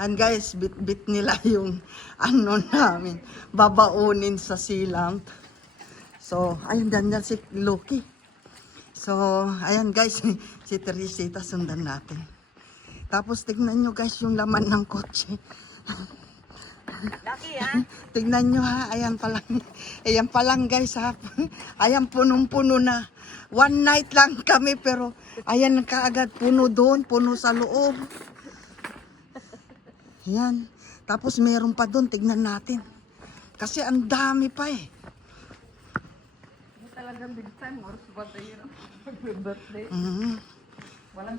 And guys, bit nila yung ano namin, babaunin sa silang. So, ayun, dandan si Loki. So, ayan guys, si Teresita sundan natin. Tapos tignan nyo guys yung laman ng kotse. Laki ha? Tignan nyo ha, ayan pa lang guys ha. Ayan punong-puno na. One night lang kami pero ayan kaagad puno doon, puno sa loob. Ayan. Tapos meron pa doon, tignan natin. Kasi ang dami pa eh. Talagang big time, oras ba tayo? Birthday. Walang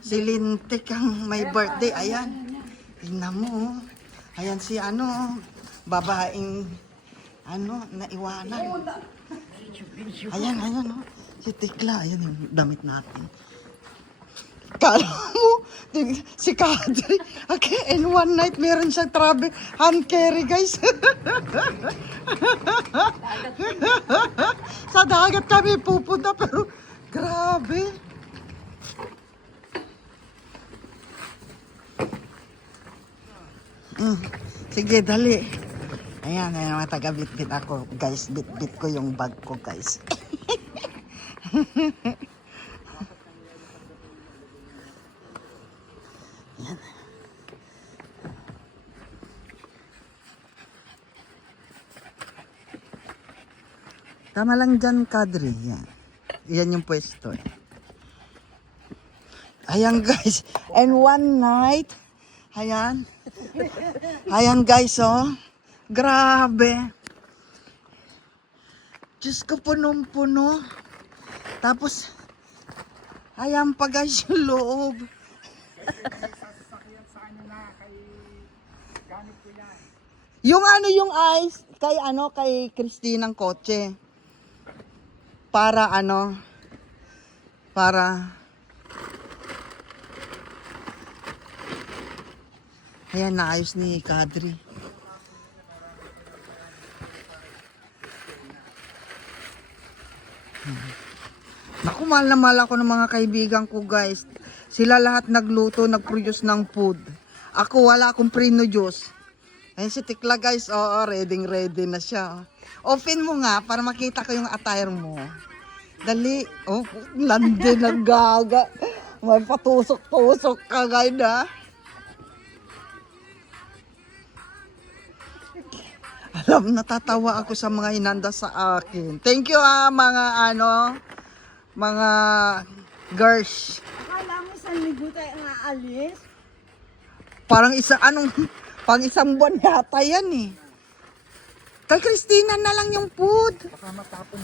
Si Lintik ang may birthday. Ayan. Tingnan mo. Oh. Ayan si ano, babaeng ano, naiwanan. Ayan. Oh. Si Tikla. Ayan yung damit natin. Kala mo, si Kadri. Okay, in one night meron siyang travel hand carry guys. Sa dagat kami pupunta pero grabe. Sige, dali. Ayan, mga taga-bit-bit ako. Guys, bit-bit ko yung bag ko, guys. Ayan. Tama lang dyan, Kadri. Yan. Yan yung pwesto. Ayan, guys. And one night, ayan. Ayan guys, oh. Grabe. Diyos ko, punong-puno. Tapos, ayan pa guys yung loob. Yung ano yung ice, kay Christine ng kotse. Para ayan, naayos ni Kadri. Naku, mahal na mahal ako ng mga kaibigan ko guys. Sila lahat nagluto, nag-produce ng food. Ako wala akong pre-produce. Ayun si Tikla guys, oo, ready na siya. Open mo nga para makita ko yung attire mo. Dali. Oh, landi naggaga. May patusok-tusok ka guys ha. Alam, natatawa ako sa mga hinanda sa akin. Thank you mga girls. Akala mo isang ligo tayo nga alis? Parang pang isang buwan yata yan eh. Kay Christina na lang yung food.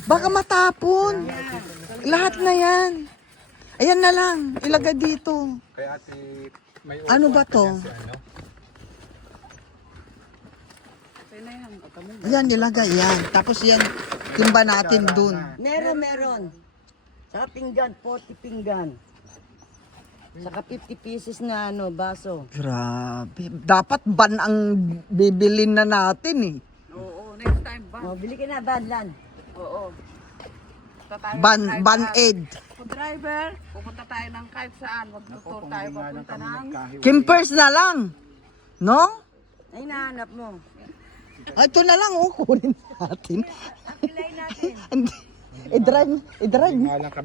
Baka matapon. Lahat na yan. Ayan na lang, ilagay dito. Kaya ate, may Ano ba to? Ayan, ilagay yan. Tapos yan, timba natin dun. Meron. Saka pinggan, 40 pinggan. Saka 50 pieces na baso. Grabe. Dapat ban ang bibilin na natin eh. Oo, next time ba? Oh, bili ka na, Banlan. Oo. Ban-aid. Driver, pupunta tayo ng kahit saan. Mag-tour tayo, papunta ng... Kimpers na lang. No? Ay, nahanap mo. Ito na lang, kunin natin. Pilay natin.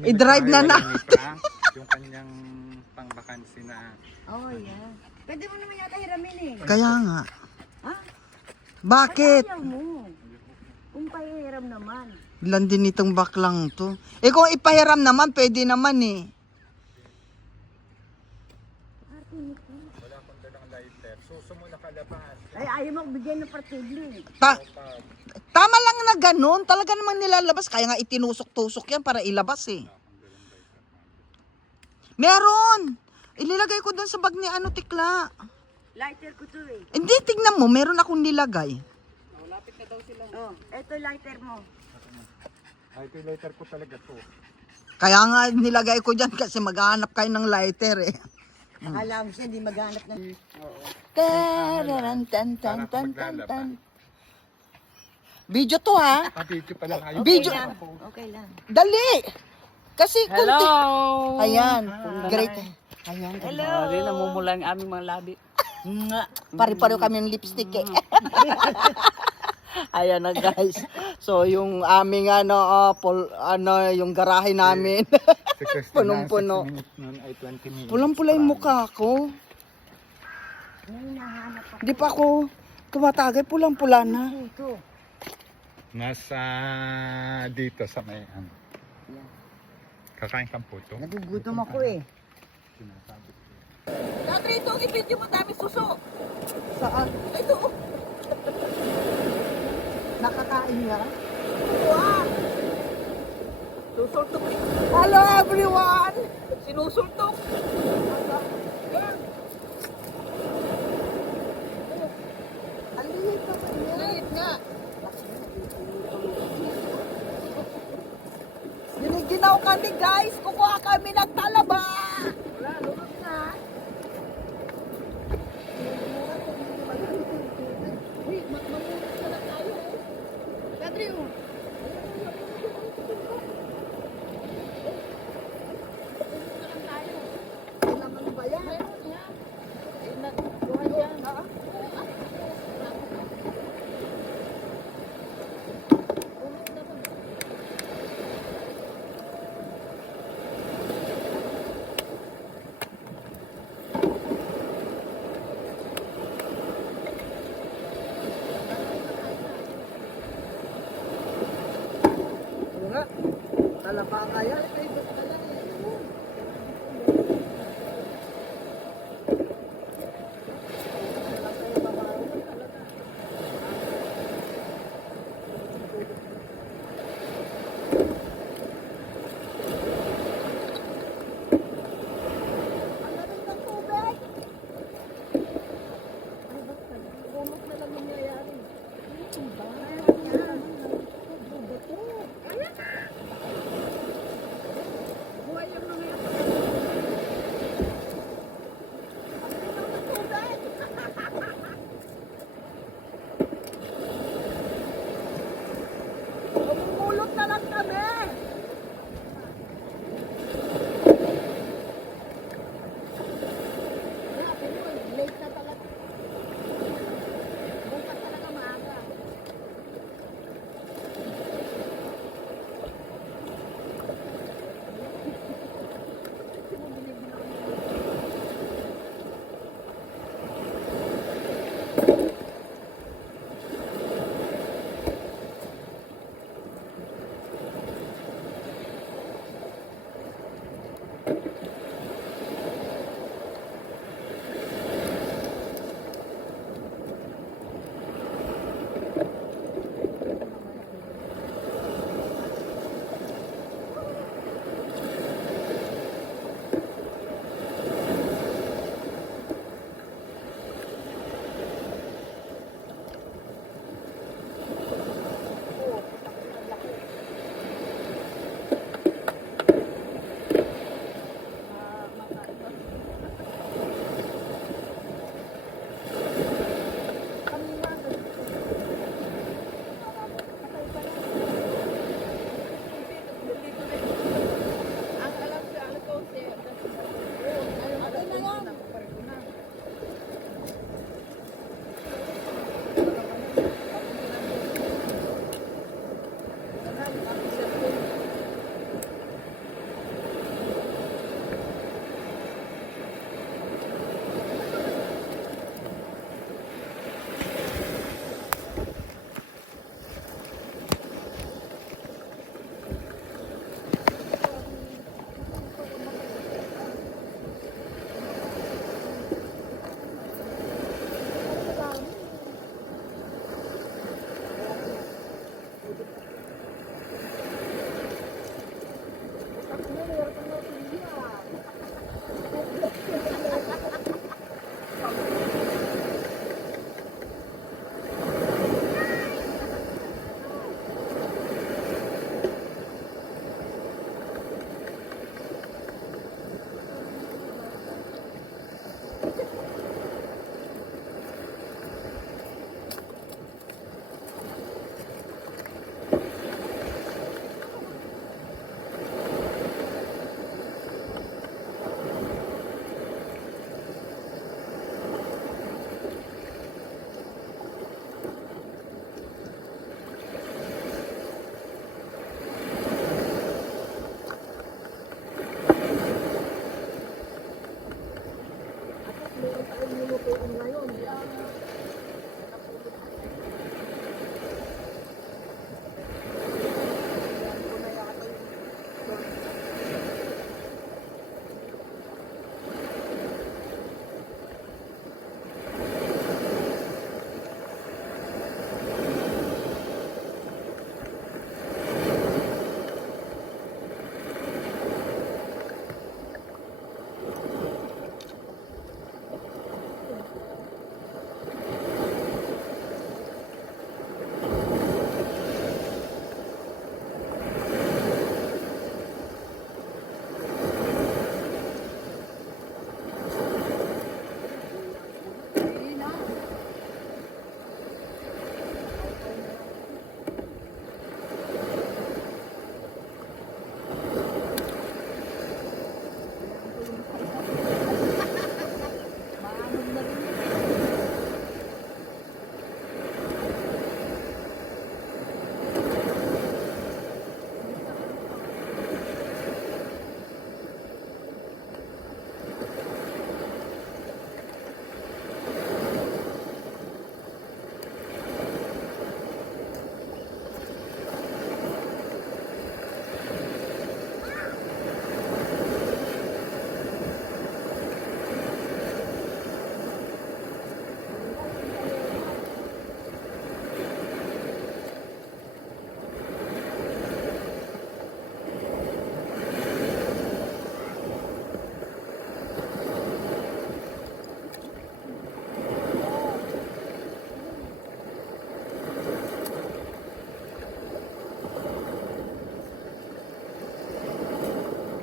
I-drive na natin. Yung kanyang pang-vacancy na. Oh, yeah. Pwede mo naman yata hiramin eh. Kaya nga. Ha? Bakit? Ayaw mo. Kung pahihiram naman. Ilan din itong baklang to. Eh kung ipahiram naman, pwede naman eh. Wala akong dalang lighter. Suso mo nakalabas. Ay, ayaw mo bigyan ng partido eh. Tama lang na ganun. Talaga namang nilalabas. Kaya nga itinusok-tusok yan para ilabas eh. Meron. Ililagay ko doon sa bag ni Tikla. Lighter ko to eh. Hindi, tignan mo. Meron akong nilagay. Lapit na daw sila. Oh, eto lighter mo. Ay, ito yung lighter ko talaga to. Kaya nga nilagay ko dyan kasi maghahanap kayo ng lighter eh. Akala mo siya hindi maghanap ng... Oo. Tan. Video to ha. Video pa lang. Ayun. Video. Okay lang. Dali. Kasi Hello! kunti. Ayan. Great. Ayan. Hello! Namumula ang aming mga labi. Pare-pareho kami ng lipstick eh. Ayan na guys. So yung aming yung garahe namin. Punong-puno. 6 minutes nun ay 20 minutes. Pulang-pula yung mukha ko. Di pa ako tumatagay, pulang-pula na. Nasa dito sa may Kakain kang puto? Nagugutom ako eh. Sinasabi ko. Dati ito, i-video mo dami suso. Saan? Ito, Nakakain nga? wow. Susultok. Hello everyone! Sinusultok. Ang liit pa niya. Liit nga. Giniginaw kami guys. Kukuha kami ng talaba. Wala, lubog na. Kailangan ba yan? Nga. Talaba nga yan. Umulot na lang kami. Late na talaga. Bukas talaga maaga.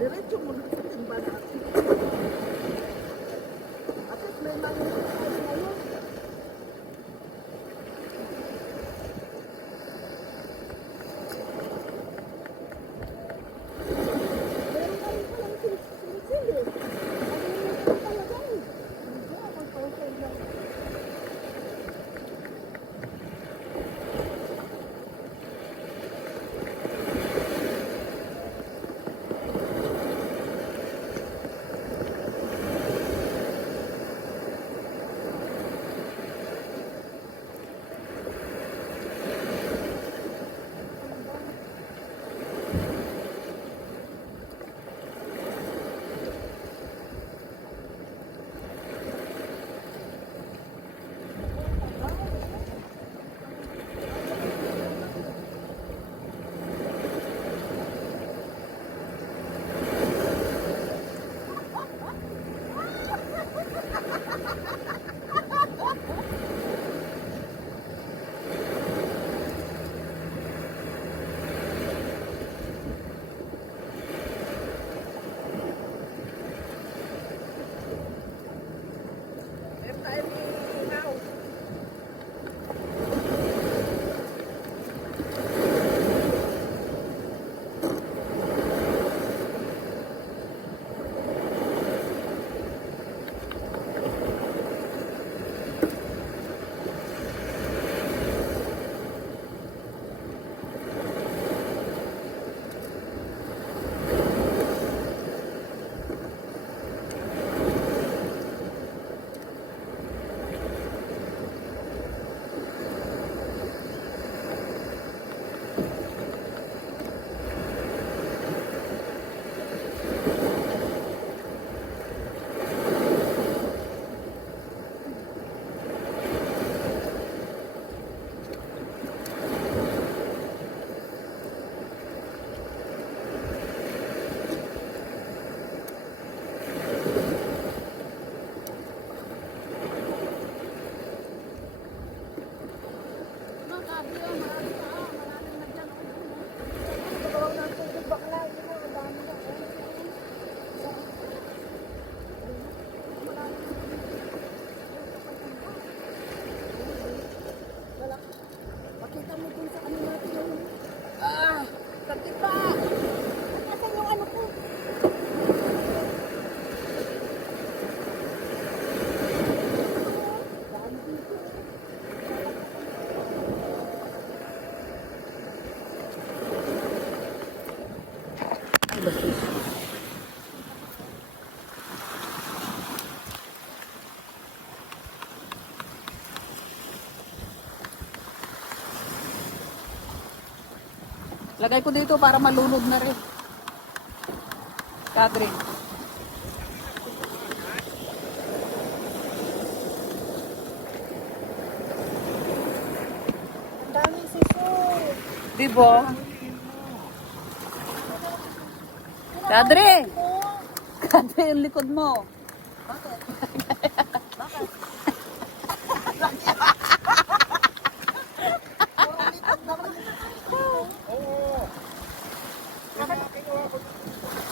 Diretso mo na sa timba natin. At least may mga ngayon. Meron kami palang sinisili. Ano yung talaga eh. Hindi ako pag-pausan lang. Pakita mo dun sa ano natin yung... sakit pa! Nasaan yung ano ko? Dami dito. Ay, basis. Lagay ko dito para malunod na rin. Catherine. Ang daming sisor. Dibo? Kadre! Kadre yung likod mo.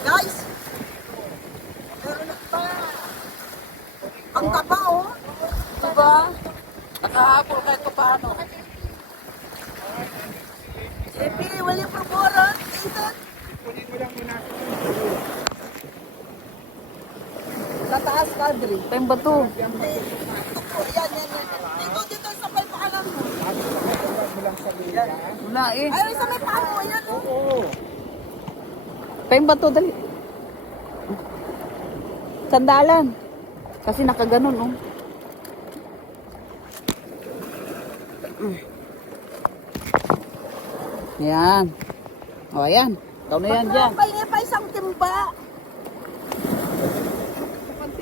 Guys! Meron na pa. Ang taba oh. Diba? Nakahapol kahit pa paano. JP, will you promote? Ethan? Kunin mo lang muna. Tataas kadri. Ito yung bato. Yan. Dito sa may paalam mo. Huwag mo lang sa lupa. Wala eh. Ay, sa may paalam mo. Yan oh. Oo. Ito yung bato, dali. Sandalan. Kasi nakaganon, oh. Yan. O, ayan. Ikaw na yan dyan. Pahingi pa isang timba.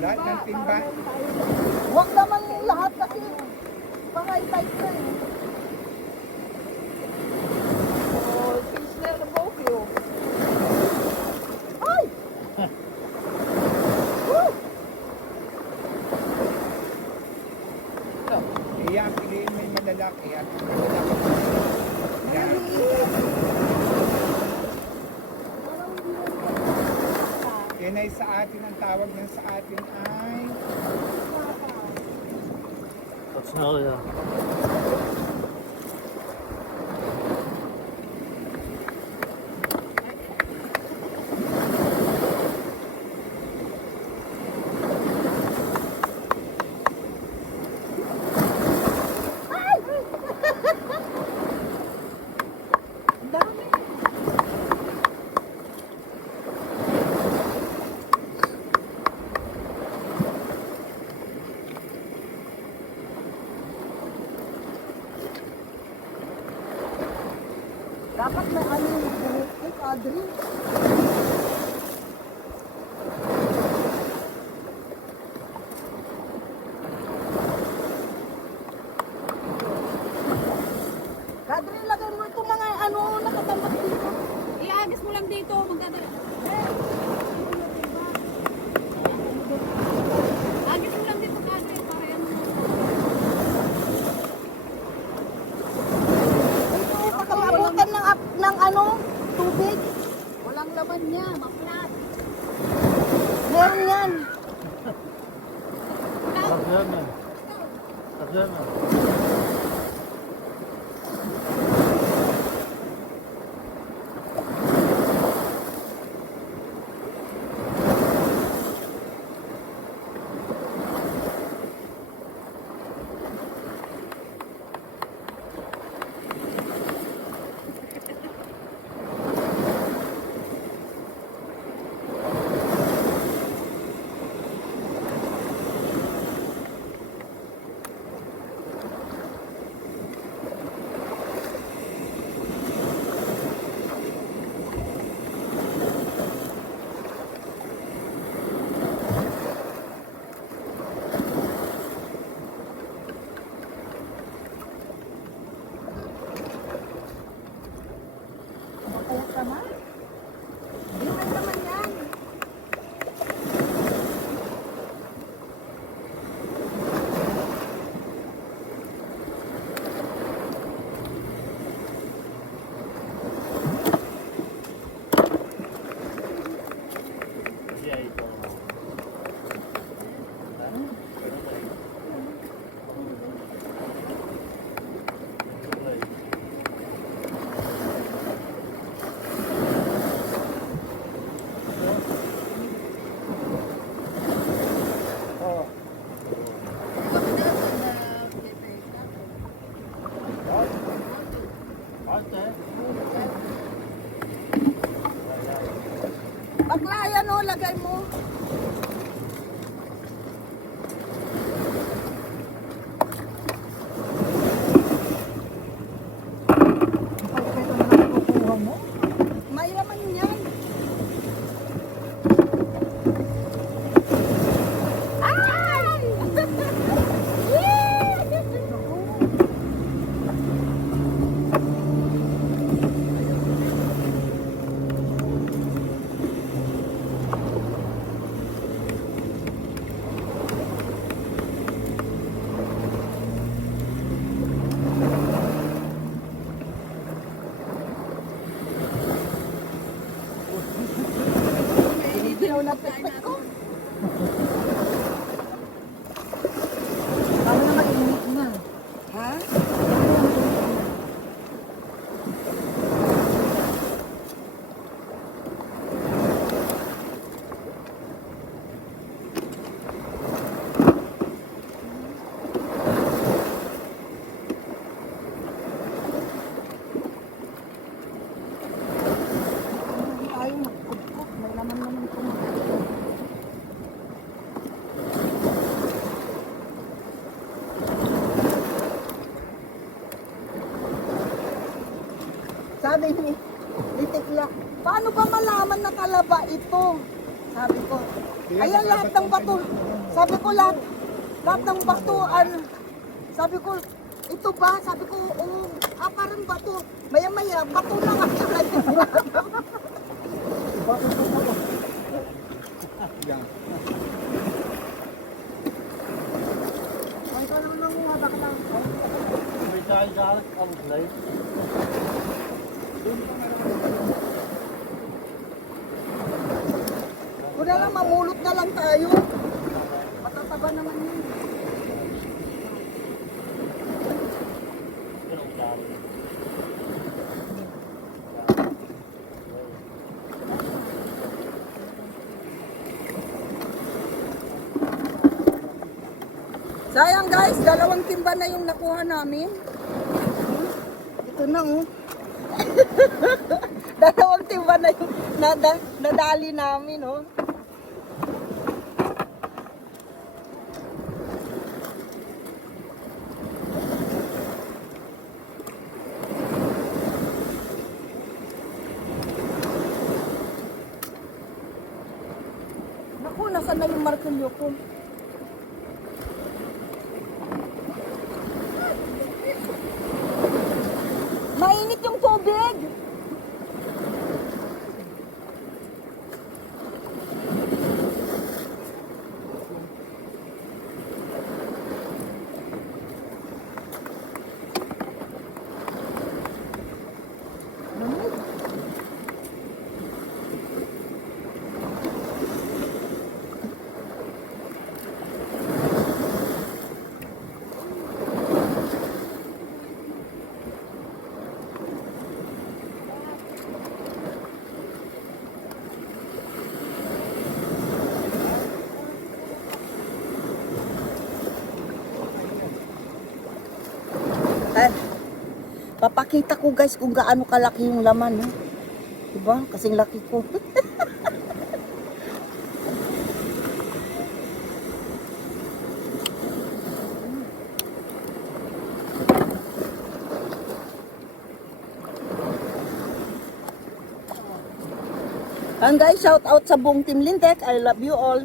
Lahat ng timba. Huwag naman lahat kasi pangay-bike na eh. Oh, things na na both you. Ay! Woo! Kaya piliin mo yung malalaki at malalaki. Yan. Yan ay sa atin, ang tawag ng sa atin ay... Australia. Dapat may ano yung buhok ko, Adri. Kadri, lagay mo itong mga ano, nakatambak dito. Iagis mo lang dito. Magdadala. Agis mo lang dito kasi para yan. Ito, baka maabutan ng ano, tubig. Walang laman niya. Maplat. Meron yan. German. German. Kaya naman. Hindi naman yan. Yeah, ito. Bakla yan o, lagay mo. May laman yan. Ay! Dinidilaw na pekpek ko. Paano na mag-init na? Ha? Ayaw magkukuk. May laman naman ito. Sabi ni Tikla, paano ba malaman na kalaba ito? Sabi ko, ayan lahat ng bato. Sabi ko lahat ng batuan. Sabi ko, ito ba? Sabi ko, oo. Parang bato. Maya-maya, bato na nga. Yan. Ay, ikaw naman mga bakla. May galit ang play. Kung na lang, mamulot na lang tayo. Matataba naman yun. Sayang guys, 2 timba na yung nakuha namin. Ito na oh. 2 timba na yung nadali namin oh. Naku, nasaan na yung martilyo ko? Mainit yung tubig. Papakita ko guys kung gaano kalaki yung laman. Diba? Kasing laki ko. And guys, shout out sa buong Team Lintek. I love you all.